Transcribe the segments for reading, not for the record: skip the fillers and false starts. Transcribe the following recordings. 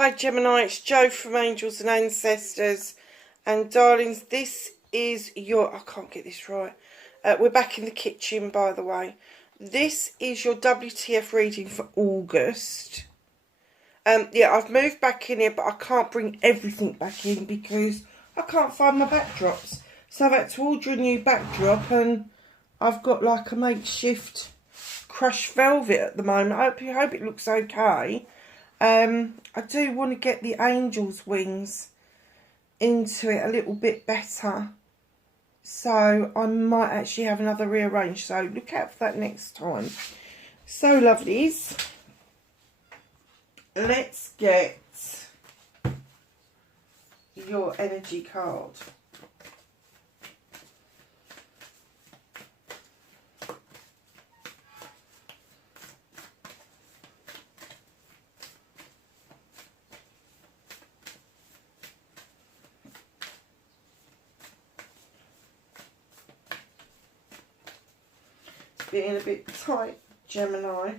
Hi Gemini, it's Jo from Angels and Ancestors, and darlings, this is your, I can't get this right, we're back in the kitchen by the way. This is your WTF reading for August. Yeah, I've moved back in here, but I can't bring everything back in because I can't find my backdrops. So I've had to order a new backdrop, and I've got like a makeshift crushed velvet at the moment. I hope it looks okay. I do want to get the angel's wings into it a little bit better. So I might actually have another rearrange. So look out for that next time. So lovelies, let's get your energy card. Being a bit tight, Gemini.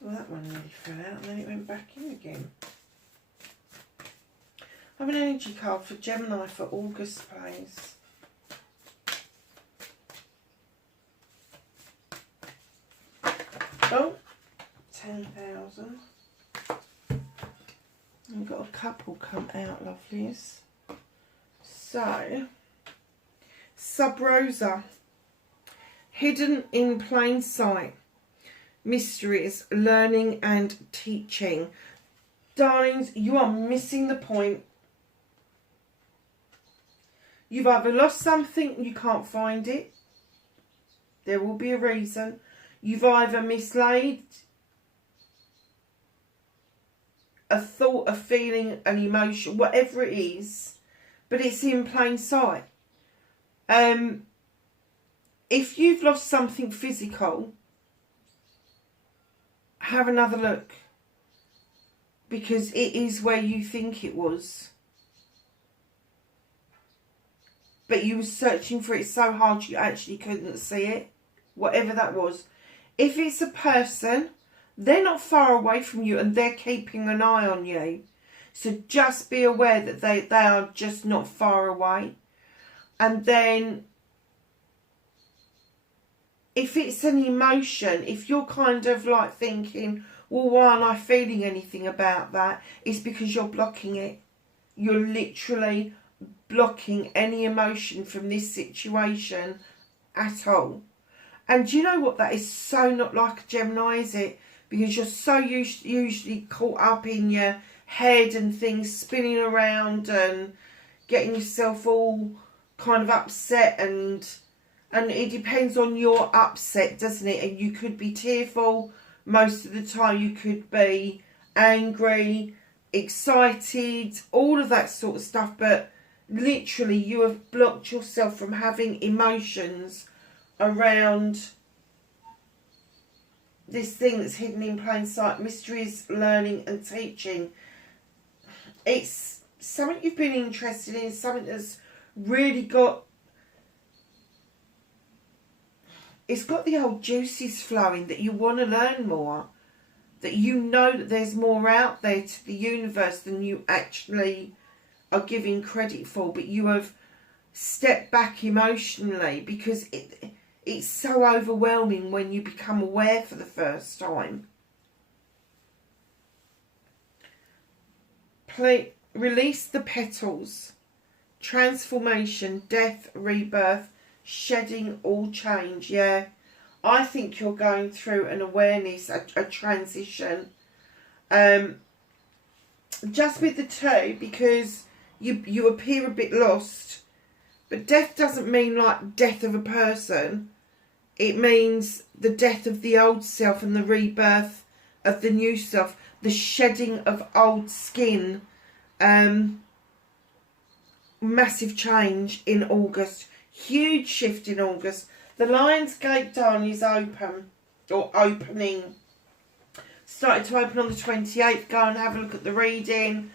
Well, that one nearly fell out and then it went back in again. I have an energy card for Gemini for August, please. Oh, 10,000. We've got a couple come out, lovelies. So, Sub Rosa, hidden in plain sight, mysteries, learning and teaching. Darlings, you are missing the point. You've either lost something and you can't find it. There will be a reason. You've either mislaid a thought, a feeling, an emotion, whatever it is, but it's in plain sight. If you've lost something physical, have another look, because it is where you think it was, but you were searching for it so hard you actually couldn't see it, whatever that was. If it's a person, they're not far away from you and they're keeping an eye on you, so just be aware that they are just not far away. And then if it's an emotion, if you're kind of like thinking, well, why aren't I feeling anything about that? It's because you're blocking it. You're literally blocking any emotion from this situation at all. And do you know what? That is so not like a Gemini, is it? Because you're so usually caught up in your head and things spinning around and getting yourself all kind of upset, and it depends on your upset, doesn't it? And you could be tearful most of the time, you could be angry, excited, all of that sort of stuff, but literally you have blocked yourself from having emotions around this thing that's hidden in plain sight, mysteries, learning and teaching. It's something you've been interested in, something that's really got, it's got the old juices flowing, that you want to learn more, that you know that there's more out there to the universe than you actually are giving credit for, but you have stepped back emotionally because it's so overwhelming when you become aware for the first time. Release the petals. Transformation, death, rebirth, shedding, all change. Yeah, I think you're going through an awareness, a transition. Just with the two, because you appear a bit lost, but death doesn't mean like death of a person. It means the death of the old self and the rebirth of the new self, the shedding of old skin. Massive change in August. Huge shift in August. The Lion's Gate, darling, is open. Or opening. Started to open on the 28th. Go and have a look at the reading.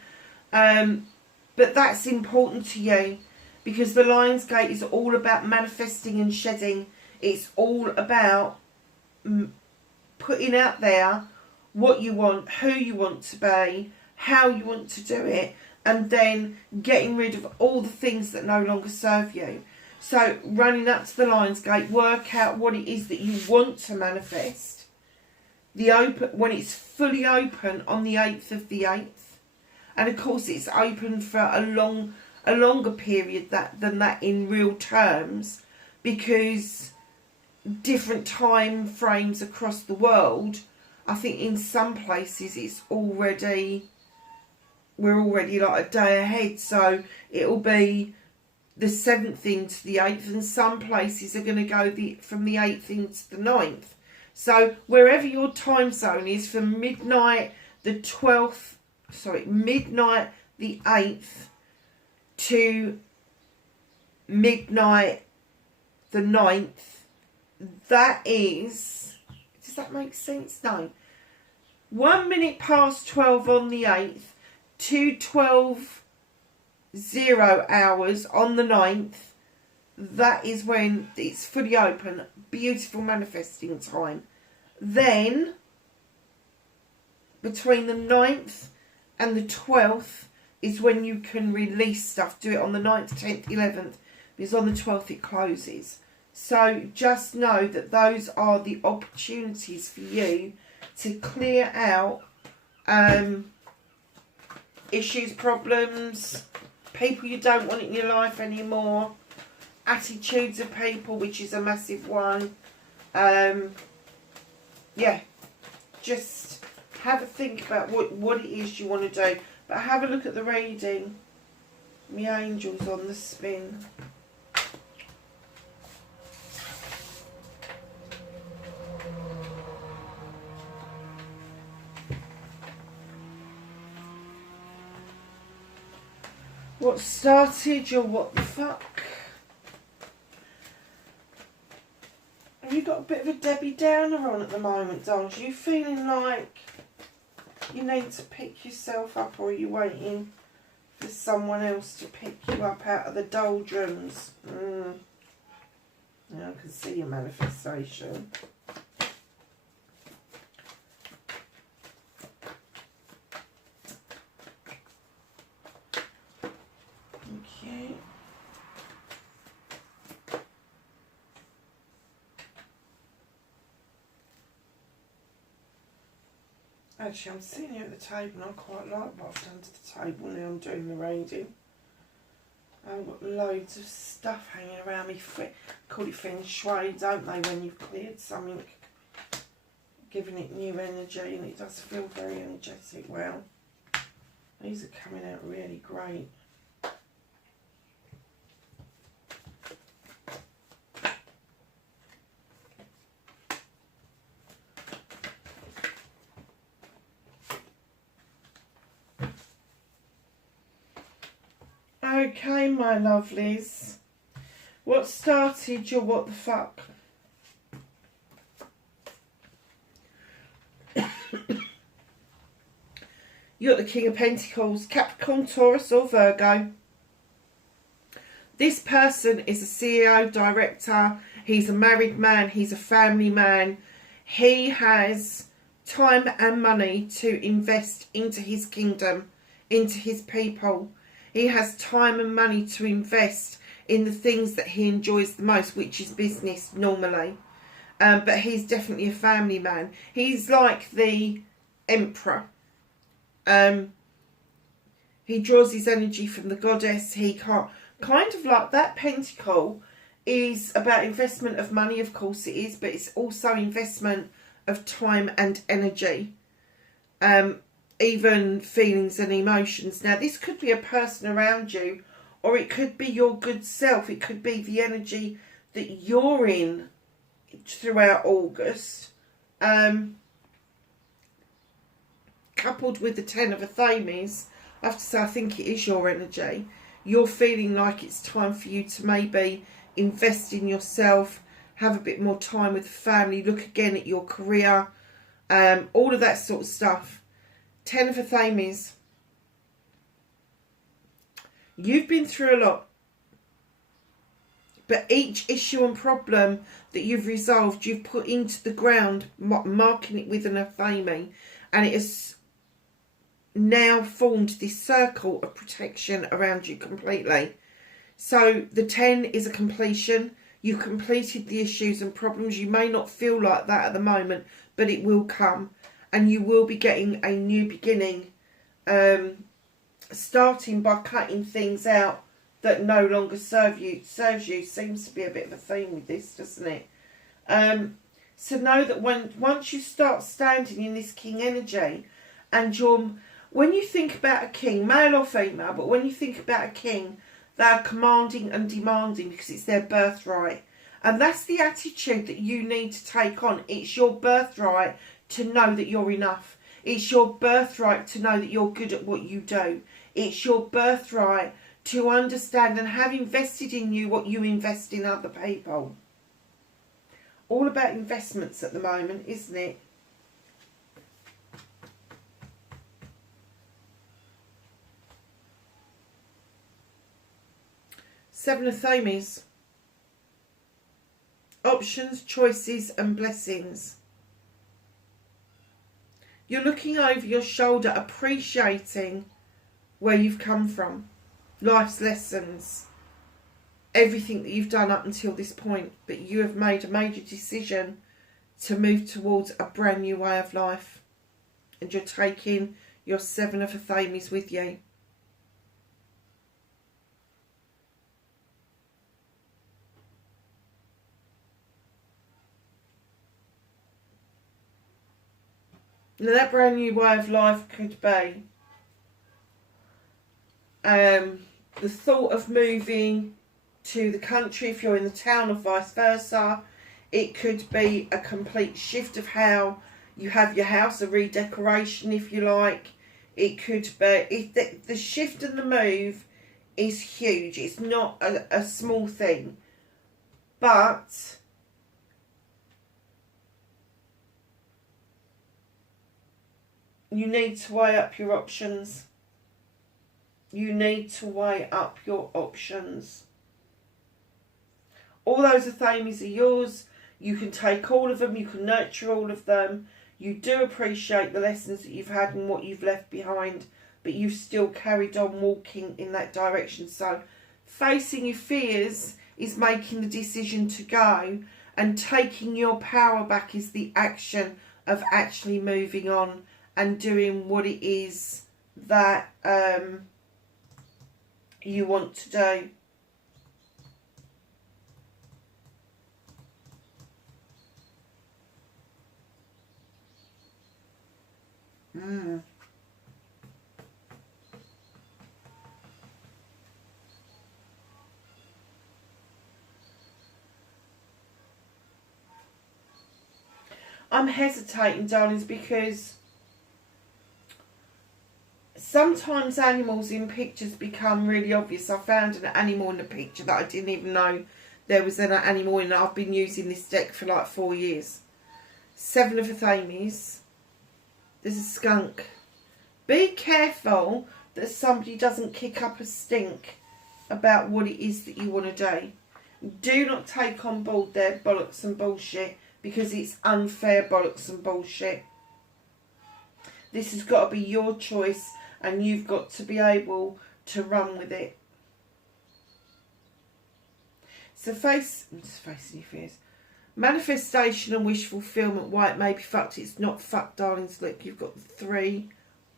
But that's important to you, because the Lion's Gate is all about manifesting and shedding. It's all about putting out there what you want, who you want to be, how you want to do it, and then getting rid of all the things that no longer serve you. So running up to the Lion's Gate, work out what it is that you want to manifest. When it's fully open on the 8th of the 8th. And of course it's open for a longer period than that in real terms, because different time frames across the world, I think in some places we're already like a day ahead, so it'll be the 7th into the 8th, and some places are going to go from the 8th into the 9th. So wherever your time zone is, from midnight the 8th to midnight the 9th, that is, does that make sense? No. 1 minute past 12 on the 8th to 12:00 hours on the 9th, that is when it's fully open. Beautiful manifesting time. Then, between the 9th and the 12th is when you can release stuff. Do it on the 9th, 10th, 11th, because on the 12th it closes. So just know that those are the opportunities for you to clear out issues, problems, people you don't want in your life anymore, attitudes of people, which is a massive one. Yeah, just have a think about what it is you want to do. But have a look at the reading. My angel's on the spin. What started your what the fuck? Have you got a bit of a Debbie Downer on at the moment, Dons? Are you feeling like you need to pick yourself up, or are you waiting for someone else to pick you up out of the doldrums? Yeah, I can see your manifestation. Okay. Actually, I'm sitting here at the table and I quite like what I've done to the table now I'm doing the reading. I've got loads of stuff hanging around me. Call it feng shui, don't they, when you've cleared something, giving it new energy, and it does feel very energetic. Well, these are coming out really great. Okay, my lovelies. What started your what the fuck? You're the King of Pentacles, Capricorn, Taurus or Virgo. This person is a CEO, director. He's a married man. He's a family man. He has time and money to invest into his kingdom, into his people. He has time and money to invest in the things that he enjoys the most, which is business normally. But he's definitely a family man. He's like the emperor. He draws his energy from the goddess. He can't, kind of like that pentacle is about investment of money, of course it is, but it's also investment of time and energy. Even feelings and emotions. Now, this could be a person around you, or it could be your good self. It could be the energy that you're in throughout August. Coupled with the 10 of Athames, I have to say I think it is your energy. You're feeling like it's time for you to maybe invest in yourself, have a bit more time with the family, look again at your career, all of that sort of stuff. 10 of Athames. You've been through a lot. But each issue and problem that you've resolved, you've put into the ground, marking it with an Athame. and it has now formed this circle of protection around you completely. So the 10 is a completion. You completed the issues and problems. You may not feel like that at the moment, but it will come, and you will be getting a new beginning, starting by cutting things out that no longer serves you. Seems to be a bit of a theme with this, doesn't it? So know that once you start standing in this king energy, and when you think about a king, male or female, but when you think about a king, they're commanding and demanding because it's their birthright. And that's the attitude that you need to take on. It's your birthright to know that you're enough. It's your birthright to know that you're good at what you do. It's your birthright to understand and have invested in you what you invest in other people. All about investments at the moment, isn't it? Seven of Thames. Options, choices and blessings. You're looking over your shoulder, appreciating where you've come from. Life's lessons. Everything that you've done up until this point. But you have made a major decision to move towards a brand new way of life. And you're taking your Seven of Thames with you. Now that brand new way of life could be the thought of moving to the country if you're in the town, or vice versa. It could be a complete shift of how you have your house, a redecoration if you like. It could be, the shift and the move is huge. It's not a small thing. But you need to weigh up your options. You need to weigh up your options. All those Thames are yours. You can take all of them. You can nurture all of them. You do appreciate the lessons that you've had and what you've left behind, but you've still carried on walking in that direction. So facing your fears is making the decision to go, and taking your power back is the action of actually moving on and doing what it is that you want to do. I'm hesitating, darlings, because sometimes animals in pictures become really obvious. I found an animal in a picture that I didn't even know there was an animal in. I've been using this deck for like 4 years. Seven of Thames. There's a skunk. Be careful that somebody doesn't kick up a stink about what it is that you want to do. Do not take on board their bollocks and bullshit, because it's unfair bollocks and bullshit. This has got to be your choice, and you've got to be able to run with it. So facing your fears. Manifestation and wish fulfillment. Why it may be fucked, it's not fucked, darlings. Look, you've got the Three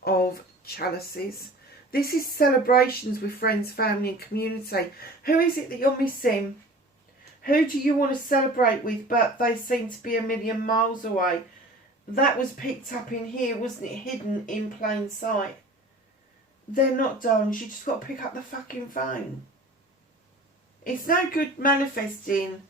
of Chalices. This is celebrations with friends, family and community. Who is it that you're missing? Who do you want to celebrate with, but they seem to be a million miles away? That was picked up in here, wasn't it? Hidden in plain sight. They're not, darlings. You just got to pick up the fucking phone. It's no good manifesting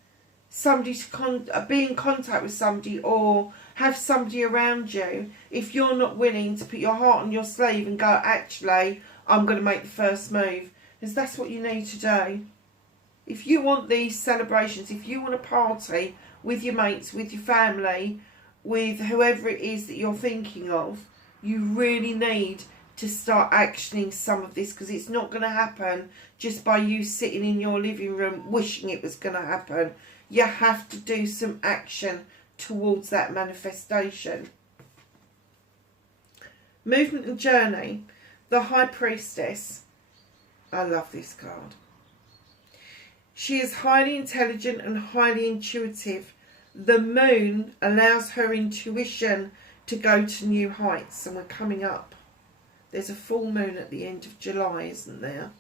somebody to be in contact with somebody or have somebody around you if you're not willing to put your heart on your sleeve and go, actually, I'm going to make the first move. Because that's what you need to do. If you want these celebrations, if you want a party with your mates, with your family, with whoever it is that you're thinking of, you really need to start actioning some of this, because it's not going to happen just by you sitting in your living room wishing it was going to happen. You have to do some action towards that manifestation. movement and journey, the High Priestess. I love this card. She is highly intelligent and highly intuitive. The moon allows her intuition to go to new heights, and we're coming up. There's a full moon at the end of July, isn't there?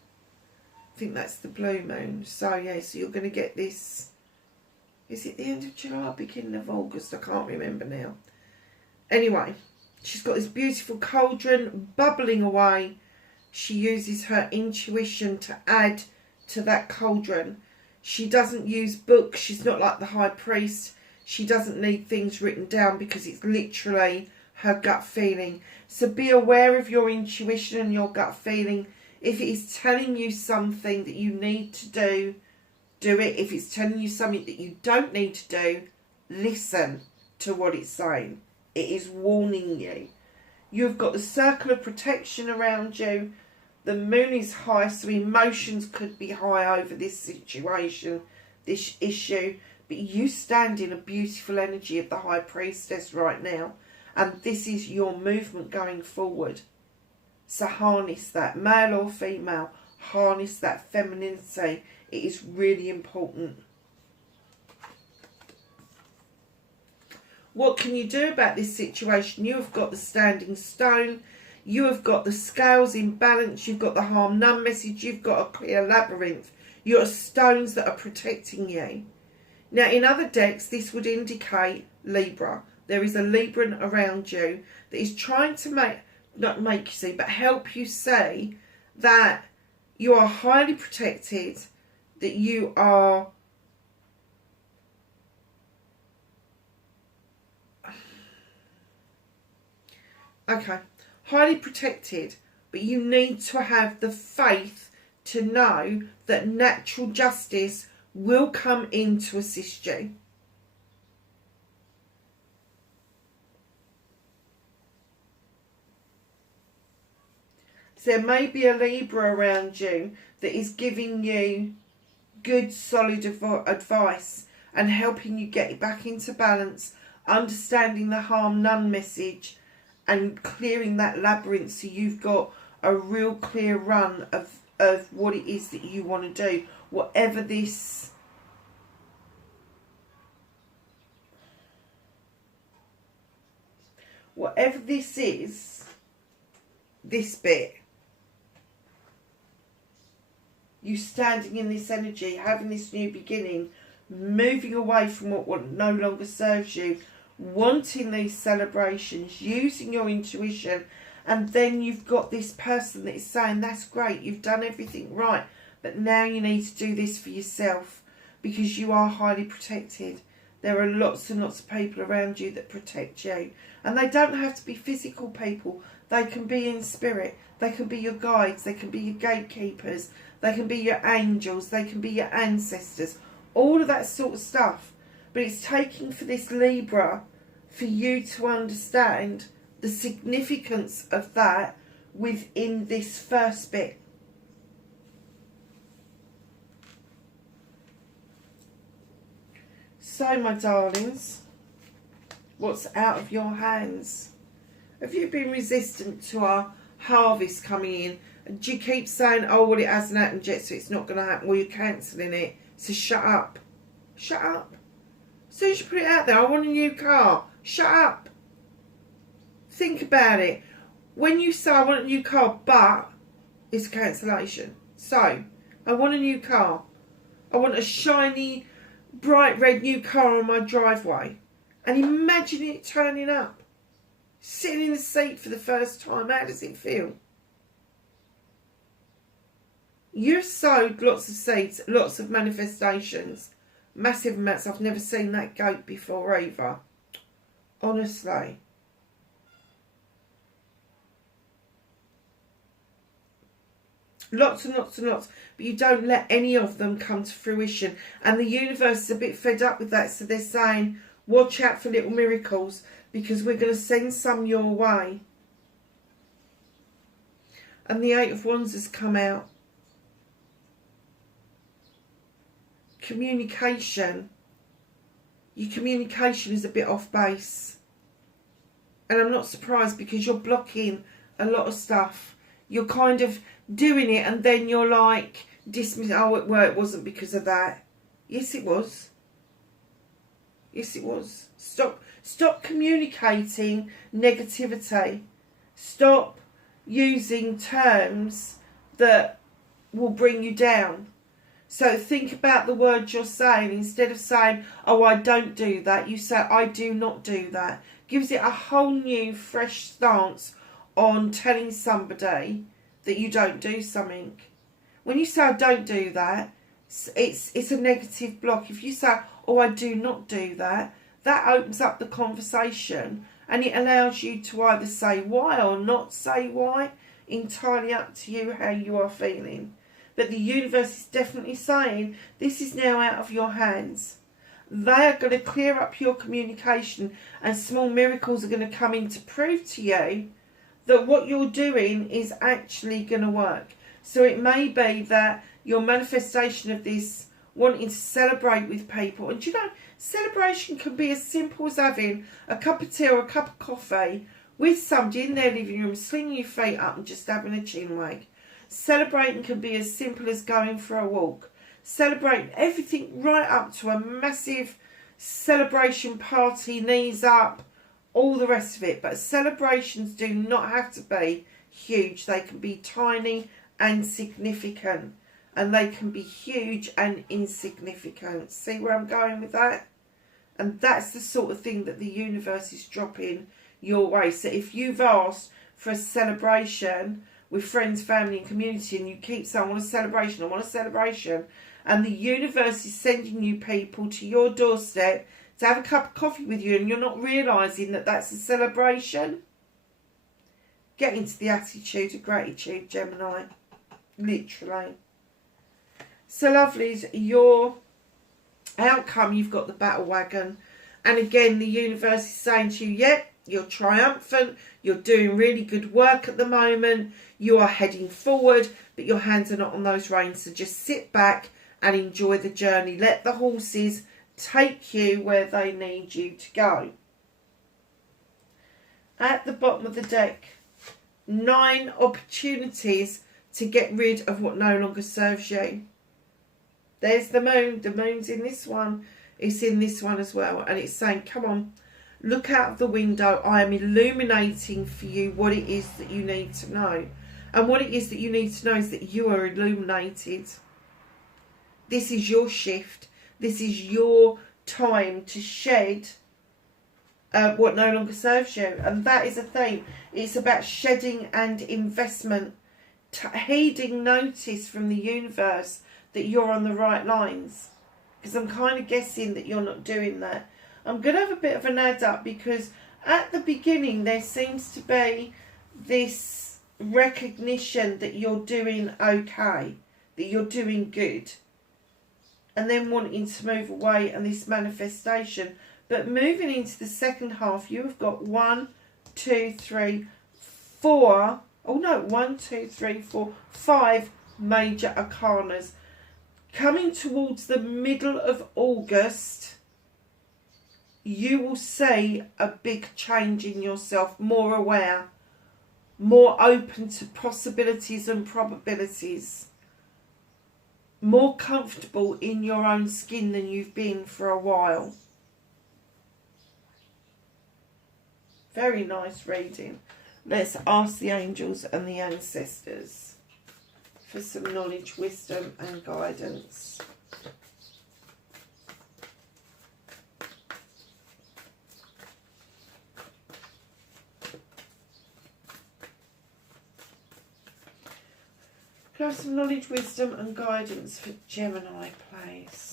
I think that's the blue moon. So yeah, so you're going to get this. Is it the end of July, beginning of August? I can't remember now. Anyway, she's got this beautiful cauldron bubbling away. She uses her intuition to add to that cauldron. She doesn't use books. She's not like the High Priest. She doesn't need things written down because it's literally her gut feeling. So be aware of your intuition and your gut feeling. If it is telling you something that you need to do, do it. If it's telling you something that you don't need to do, listen to what it's saying. It is warning you. You've got the circle of protection around you. The moon is high, so emotions could be high over this situation, this issue. But you stand in a beautiful energy of the High Priestess right now. And this is your movement going forward. So harness that, male or female, harness that femininity. It is really important. What can you do about this situation? You have got the standing stone. You have got the scales in balance. You've got the harm none message. You've got a clear labyrinth. You've got stones that are protecting you. Now, in other decks, this would indicate Libra. There is a Libran around you that is trying to not make you see, but help you see that you are highly protected, that you are highly protected, but you need to have the faith to know that natural justice will come in to assist you. So there may be a Libra around you that is giving you good, solid advice and helping you get back into balance, understanding the harm none message and clearing that labyrinth so you've got a real clear run of what it is that you want to do. Whatever this is, this bit, you standing in this energy, having this new beginning, moving away from what no longer serves you, wanting these celebrations, using your intuition, and then you've got this person that is saying, that's great, you've done everything right, but now you need to do this for yourself because you are highly protected. There are lots and lots of people around you that protect you, and they don't have to be physical people. They can be in spirit. They can be your guides. They can be your gatekeepers. They can be your angels. They can be your ancestors. All of that sort of stuff. But it's taking for this Libra for you to understand the significance of that within this first bit. So, my darlings, what's out of your hands? Have you been resistant to our harvest coming in? And do you keep saying, oh, well, it hasn't happened yet, so it's not going to happen? Well, you're cancelling it. So shut up. Shut up. As soon as you put it out there, I want a new car. Shut up. Think about it. When you say, I want a new car, but it's a cancellation. So, I want a new car. I want a shiny, bright red new car on my driveway. And imagine it turning up. Sitting in the seat for the first time. How does it feel? You've sowed lots of seeds, lots of manifestations. Massive amounts. I've never seen that goat before either. Honestly. Lots and lots and lots. But you don't let any of them come to fruition. And the universe is a bit fed up with that. So they're saying, watch out for little miracles, because we're going to send some your way. And the Eight of Wands has come out. Communication. Your communication is a bit off base. And I'm not surprised, because you're blocking a lot of stuff. You're kind of doing it and then you're like dismiss. Oh, well, it wasn't because of that. Yes, it was. Yes, it was. Stop communicating negativity. Stop using terms that will bring you down. So think about the words you're saying. Instead of saying, oh, I don't do that, you say, I do not do that. Gives it a whole new, fresh stance on telling somebody that you don't do something. When you say, I don't do that, it's a negative block. If you say, oh, I do not do that, that opens up the conversation and it allows you to either say why or not say why. Entirely up to you how you are feeling. But the universe is definitely saying this is now out of your hands. They are going to clear up your communication and small miracles are going to come in to prove to you that what you're doing is actually going to work. So it may be that your manifestation of this wanting to celebrate with people, and you know, celebration can be as simple as having a cup of tea or a cup of coffee with somebody in their living room, slinging your feet up and just having a chin wag. Celebrating can be as simple as going for a walk. Celebrating everything right up to a massive celebration party, knees up, all the rest of it. But celebrations do not have to be huge. They can be tiny and significant. And they can be huge and insignificant. See where I'm going with that? And that's the sort of thing that the universe is dropping your way. So if you've asked for a celebration with friends, family and community, and you keep saying, I want a celebration, I want a celebration, and the universe is sending you people to your doorstep to have a cup of coffee with you, and you're not realising that that's a celebration, get into the attitude of gratitude, Gemini. Literally. So lovelies, your outcome, you've got the battle wagon. And again, the universe is saying to you, yep, you're triumphant, you're doing really good work at the moment, you are heading forward, but your hands are not on those reins. So just sit back and enjoy the journey. Let the horses take you where they need you to go. At the bottom of the deck, 9 opportunities to get rid of what no longer serves you. There's the moon. The moon's in this one. It's in this one as well. And it's saying, come on, look out of the window. I am illuminating for you what it is that you need to know. And what it is that you need to know is that you are illuminated. This is your shift. This is your time to shed what no longer serves you. And that is a thing. It's about shedding and investment. Heeding notice from the universe that you're on the right lines. Because I'm kind of guessing that you're not doing that. I'm going to have a bit of an add up because at the beginning there seems to be this recognition that you're doing okay, that you're doing good. And then wanting to move away and this manifestation. But moving into the second half, you have got 1, 2, 3, 4. Oh no, 1, 2, 3, 4, 5 major arcanas. Coming towards the middle of August, you will see a big change in yourself, more aware, more open to possibilities and probabilities, more comfortable in your own skin than you've been for a while. Very nice reading. Let's ask the angels and the ancestors for some knowledge, wisdom and guidance. Can I have some knowledge, wisdom and guidance for Gemini, please?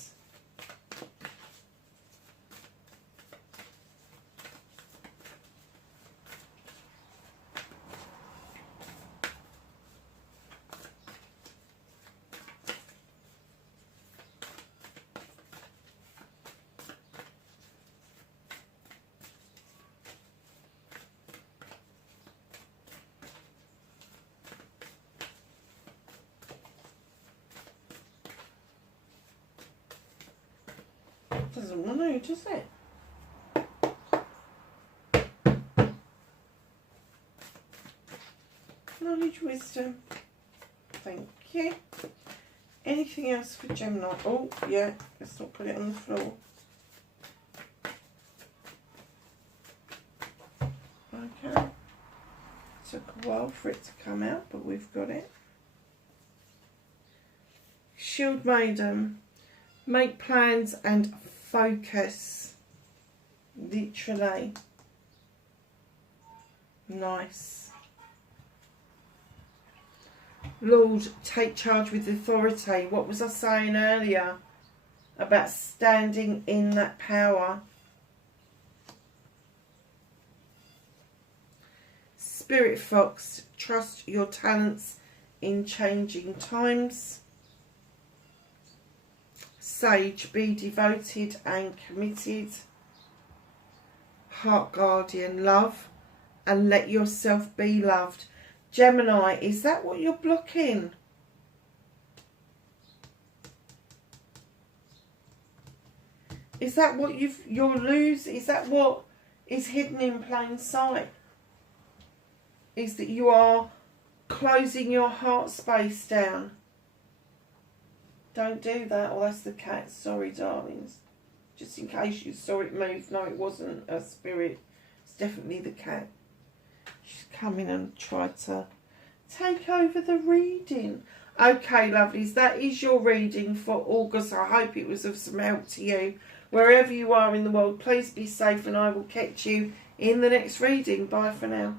Doesn't want to, does it? knowledge, wisdom. Thank you. Anything else for Gemini? Oh, yeah. Let's not put it on the floor. Okay. Took a while for it to come out, but we've got it. Shield Maiden. Make plans and focus. Literally. Nice. Lord, take charge with authority. What was I saying earlier about standing in that power? Spirit Fox, trust your talents in changing times. Sage, be devoted and committed. Heart Guardian, love and let yourself be loved. Gemini, is that what you're blocking? Is that what you're losing? Is that what is hidden in plain sight? Is that you are closing your heart space down? Don't do that. Oh, that's the cat. Sorry, darlings. Just in case you saw it move. No, it wasn't a spirit. It's definitely the cat. She's come in and tried to take over the reading. Okay, lovelies, that is your reading for August. I hope it was of some help to you. Wherever you are in the world, please be safe and I will catch you in the next reading. Bye for now.